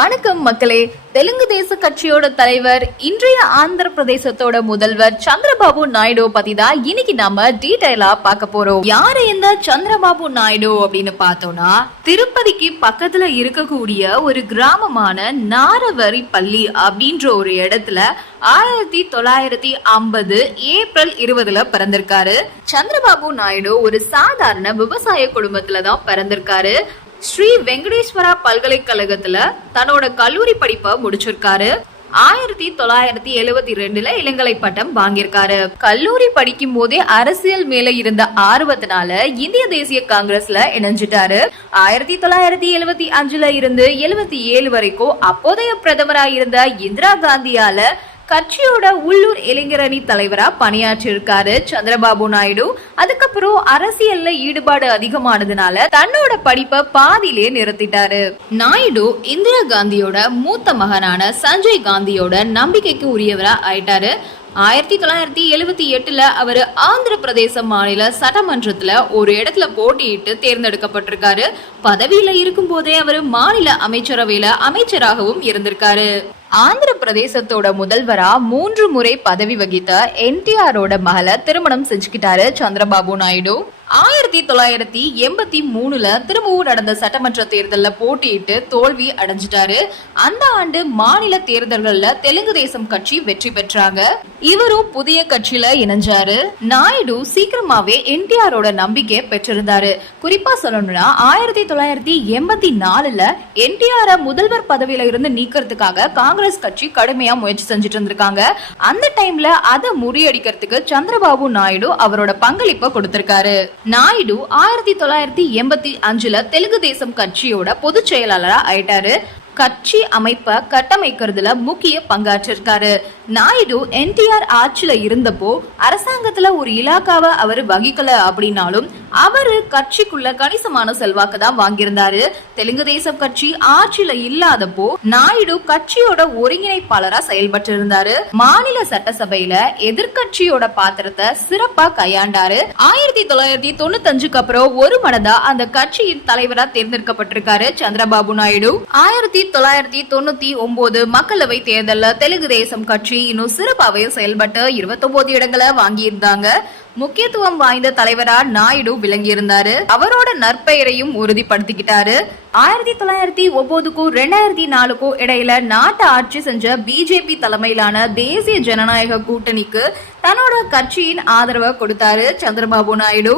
வணக்கம் மக்களே. தெலுங்கு தேச கட்சியோட தலைவர், இன்றைய ஆந்திர பிரதேசத்தோட முதல்வர் சந்திரபாபு நாயுடு பத்தி தான் இன்னைக்கு நாம டீடைலா பார்க்க போறோம். யாரு இந்த சந்திரபாபு நாயுடு அப்படின்னு பார்த்தோம்னா, திருப்பதிக்கு பக்கத்துல இருக்கக்கூடிய ஒரு கிராமமான நாரவரி பள்ளி அப்படின்ற ஒரு இடத்துல 1950 ஏப்ரல் 20 பிறந்திருக்காரு. சந்திரபாபு நாயுடு ஒரு சாதாரண விவசாய குடும்பத்துல தான் பிறந்திருக்காரு. ஸ்ரீ வெங்கடேஸ்வரா பல்கலைக்கழகத்துல தன்னோட கல்லூரி படிப்பை முடிச்சிருக்காரு. 1972 இளங்கலை பட்டம் வாங்கியிருக்காரு. கல்லூரி படிக்கும் போதே அரசியல் மேல இருந்த ஆர்வத்தினால இந்திய தேசிய காங்கிரஸ்ல இணைஞ்சிட்டாரு. 1975 இருந்து 77 வரைக்கும் அப்போதைய பிரதமரா இருந்த இந்திரா காந்தியால கட்சியோட உள்ளூர் இளைஞரணி தலைவரா பணியாற்றிருக்காரு சந்திரபாபு நாயுடு. அதுக்கப்புறம் அரசியல்ல ஈடுபாடு அதிகமானதுனால தன்னோட படிப்பை பாதியிலே நிறுத்திட்டாரு. நாயுடு இந்திரா காந்தியோட மூத்த மகனான சஞ்சய் காந்தியோட நம்பிக்கைக்கு உரியவரா ஆயிட்டாரு. 1978 அவரு ஆந்திர பிரதேச மாநில சட்டமன்றத்துல ஒரு இடத்துல போட்டியிட்டு தேர்ந்தெடுக்கப்பட்டிருக்காரு. பதவியில இருக்கும் போதே அவரு மாநில அமைச்சரவையில அமைச்சராகவும் இருந்திருக்காரு. ஆந்திர பிரதேசத்தோட முதல்வரா 3 முறை பதவி வகித்த என்டிஆரோட மகளை திருமணம் செஞ்சுக்கிட்டாரு சந்திரபாபு நாயுடு. 1983 திரும்பவும் நடந்த சட்டமன்ற தேர்தல்ல போட்டியிட்டு தோல்வி அடைஞ்சிட்டாரு. அந்த ஆண்டு மாநில தேர்தல்கள்ல தெலுங்கு தேசம் கட்சி வெற்றி பெற்றாங்க. இவரும் புதிய கட்சியில இணைஞ்சாரு. நாயுடு சீக்கிரமாவே என்டிஆரோட நம்பிக்கையை பெற்றிருந்தாரு. குறிப்பா சொல்லணும்னா 1984 என்டிஆர் முதல்வர் பதவியில இருந்து நீக்கிறதுக்காக காங்கிரஸ் கட்சி கடுமையா முயற்சி செஞ்சுட்டு இருந்திருக்காங்க. அந்த டைம்ல அதை முறியடிக்கிறதுக்கு சந்திரபாபு நாயுடு அவரோட பங்களிப்பை கொடுத்திருக்காரு. நாயுடு 1985 தெலுங்கு தேசம் கட்சியோட பொதுச் செயலாளரா ஆயிட்டாரு. கட்சி அமைப்பை கட்டமைக்கிறதுல முக்கிய பங்காற்றிருக்காரு. நாயுடு என்டிஆர் ஆட்சியில இருந்தப்போ அரசாங்கத்துல ஒரு இலாக்காவை அவரு வகிக்கல அப்படின்னாலும் அவரு கட்சிக்குள்ள கணிசமான செல்வாக்கு தான் வாங்கியிருந்தாரு. தெலுங்கு தேசம் கட்சி ஆட்சியில இல்லாதப்போ நாயுடு கட்சியோட ஒருங்கிணைப்பாளரா செயல்பட்டு இருந்தாரு. மாநில சட்டசபையில எதிர்கட்சியோட பாத்திரத்தை சிறப்பா கையாண்டாரு. 1995 அப்புறம் ஒரு மனதா அந்த கட்சியின் தலைவரா தேர்ந்தெடுக்கப்பட்டிருக்காரு சந்திரபாபு நாயுடு. 1999 மக்களவை தேர்தல்ல தெலுங்கு தேசம் கட்சி இன்னும் சிறப்பாவே செயல்பட்டு 29 இடங்களை வாங்கியிருந்தாங்க. முக்கியத்துவம் வாய்ந்த தலைவரா நாயுடு விளங்கியிருந்தாரு. அவரோட நற்பெயரையும் உறுதிப்படுத்திக்கிட்டாரு. 1909க்கும் 2004க்கும் இடையில நாட்டை ஆட்சி செஞ்ச பிஜேபி தலைமையிலான தேசிய ஜனநாயக கூட்டணிக்கு தன்னோட கட்சியின் ஆதரவை கொடுத்தாரு சந்திரபாபு நாயுடு.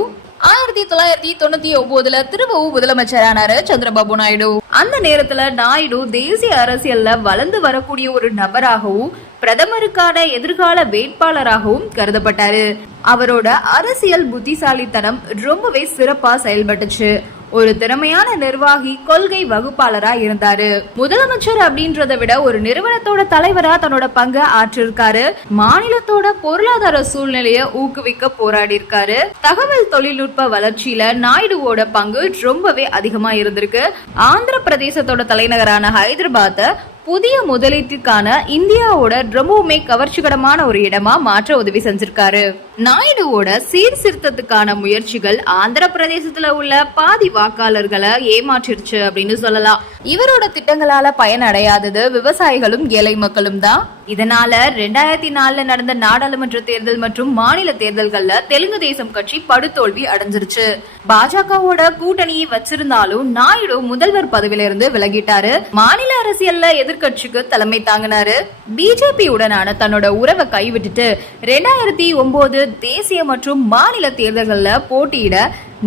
1999 திரும்பவும் முதலமைச்சரானாரு சந்திரபாபு நாயுடு. அந்த நேரத்துல நாயுடு தேசிய அரசியல்ல வளர்ந்து வரக்கூடிய ஒரு நபராகவும் பிரதமருக்கான எதிர்கால வேட்பாளராகவும் கருதப்பட்டாரு. அவரோட அரசியல் புத்திசாலித்தனம் ரொம்பவே சிறப்பா செயல்பட்டுச்சு. ஒரு திறமையான நிர்வாகி, கொள்கை வகுப்பாளரா இருந்தாரு. முதலமைச்சர் அப்படின்றத விட ஒரு நிறுவனத்தோட தலைவரா தன்னோட பங்கை ஆற்றிருக்காரு. மாநிலத்தோட பொருளாதார சூழ்நிலைய ஊக்குவிக்க போராடி இருக்காரு. தகவல் தொழில்நுட்ப வளர்ச்சியில நாயுடுவோட பங்கு ரொம்பவே அதிகமா இருந்திருக்கு. ஆந்திர பிரதேசத்தோட தலைநகரான ஹைதராபாத் புதிய முதலீட்டுக்கான இந்தியாவோட ரொம்பவுமே கவர்ச்சிகரமான ஒரு இடமா மாற்ற உதவி செஞ்சிருக்காரு. நாயுடுவோட சீர்திருத்தத்துக்கான முயற்சிகள் ஆந்திர பிரதேசத்துல உள்ள பாதி வாக்காளர்களை ஏமாற்றிருச்சு அப்படின்னு சொல்லலாம். இவரோட திட்டங்களால பயனடையாதது விவசாயிகளும் ஏழை மக்களும் தான். இதனால 2004 நடந்த நாடாளுமன்ற தேர்தல் மற்றும் மாநில தேர்தல்கள்ல தெலுங்கு தேசம் கட்சி படுதோல்வி அடைஞ்சிருச்சு. பாஜகவோட கூட்டணியை வச்சிருந்தாலும் நாயுடு முதல்வர் பதவியில இருந்து விலகிட்டாரு. மாநில அரசியல்ல எதிர்கட்சிக்கு தலைமை தாங்கினாரு. பிஜேபி உடனான தன்னோட உறவை கைவிட்டுட்டு 2009 தேசிய மற்றும் மாநில தேர்தல்கள்ல போட்டியிட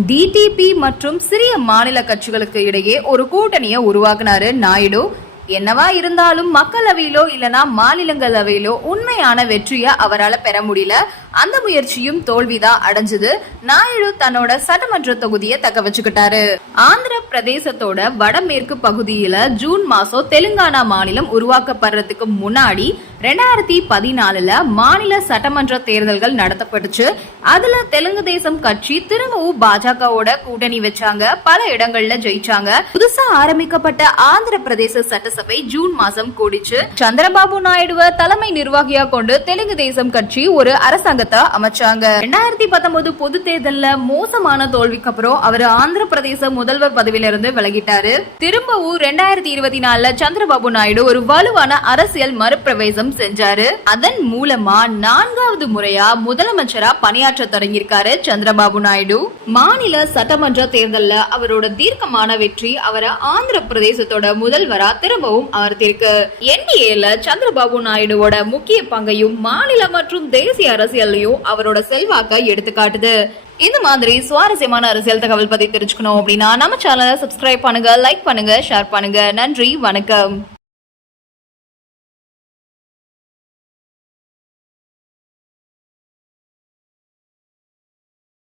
டிடிபி மற்றும் சிறிய மாநில கட்சிகளுக்கு இடையே ஒரு கூட்டணியை உருவாக்குனாரு நாயுடு. என்னவா இருந்தாலும் மக்களவையிலோ இல்லனா மாநிலங்களவையிலோ உண்மையான வெற்றியை அவரால் பெற முடியல. அந்த முயற்சியும் தோல்விதான் அடைஞ்சது. நாயுடு தன்னோட சட்டமன்ற தொகுதியை தக்க வச்சுக்கிட்டாரு. ஆந்திர பிரதேசத்தோட வடமேற்கு பகுதியில ஜூன் மாசம் தெலுங்கானா மாநிலம் உருவாக்கப்படுறதுக்கு முன்னாடி 2014 மாநில சட்டமன்ற தேர்தல்கள் நடத்தப்பட்டுச்சு. அதுல தெலுங்கு தேசம் கட்சி திரும்பவும் பாஜகவோட கூட்டணி வச்சாங்க. பல இடங்கள்ல ஜெயிச்சாங்க. புதுசா ஆரம்பிக்கப்பட்ட ஆந்திர பிரதேச சட்டசபை ஜூன் மாசம் கூடிச்சு. சந்திரபாபு நாயுடுவ தலைமை நிர்வாகியா கொண்டு தெலுங்கு தேசம் கட்சி ஒரு அரசாங்கத்தை அரசாங்கத்தை அமைச்சாங்க. 2019 பொது தேர்தல்ல மோசமான தோல்விக்கு அப்புறம் அவர் ஆந்திர பிரதேச முதல்வர் பதவியிலிருந்து விலகிட்டாரு. திரும்பவும் 2024 சந்திரபாபு நாயுடு ஒரு வலுவான அரசியல் மறுபிரவேசம் செஞ்சாரு. அதன் மூலமா 4வது முறையா முதலமைச்சரா பணியாற்ற தொடங்கியிருக்காரு சந்திரபாபு நாயுடு. மாநில சட்டமன்ற தேர்தல்ல அவரோட தீர்க்கமான வெற்றி அவரை ஆந்திர பிரதேசத்தோட முதல்வரா திரும்பவும் அமர்த்திருக்கு. என்டிஏல சந்திரபாபு நாயுடுவோட முக்கிய பங்கையும் மாநில மற்றும் தேசிய அரசியலையும் அவரோட செல்வாக்கை எடுத்து காட்டுது. இந்த மாதிரி சுவாரஸ்யமான அரசியல் தகவல் பத்தி தெரிஞ்சுக்கணும் அப்படின்னா நம்ம சேனலை சப்ஸ்கிரைப் பண்ணுங்க, லைக் பண்ணுங்க, ஷேர் பண்ணுங்க. நன்றி, வணக்கம்.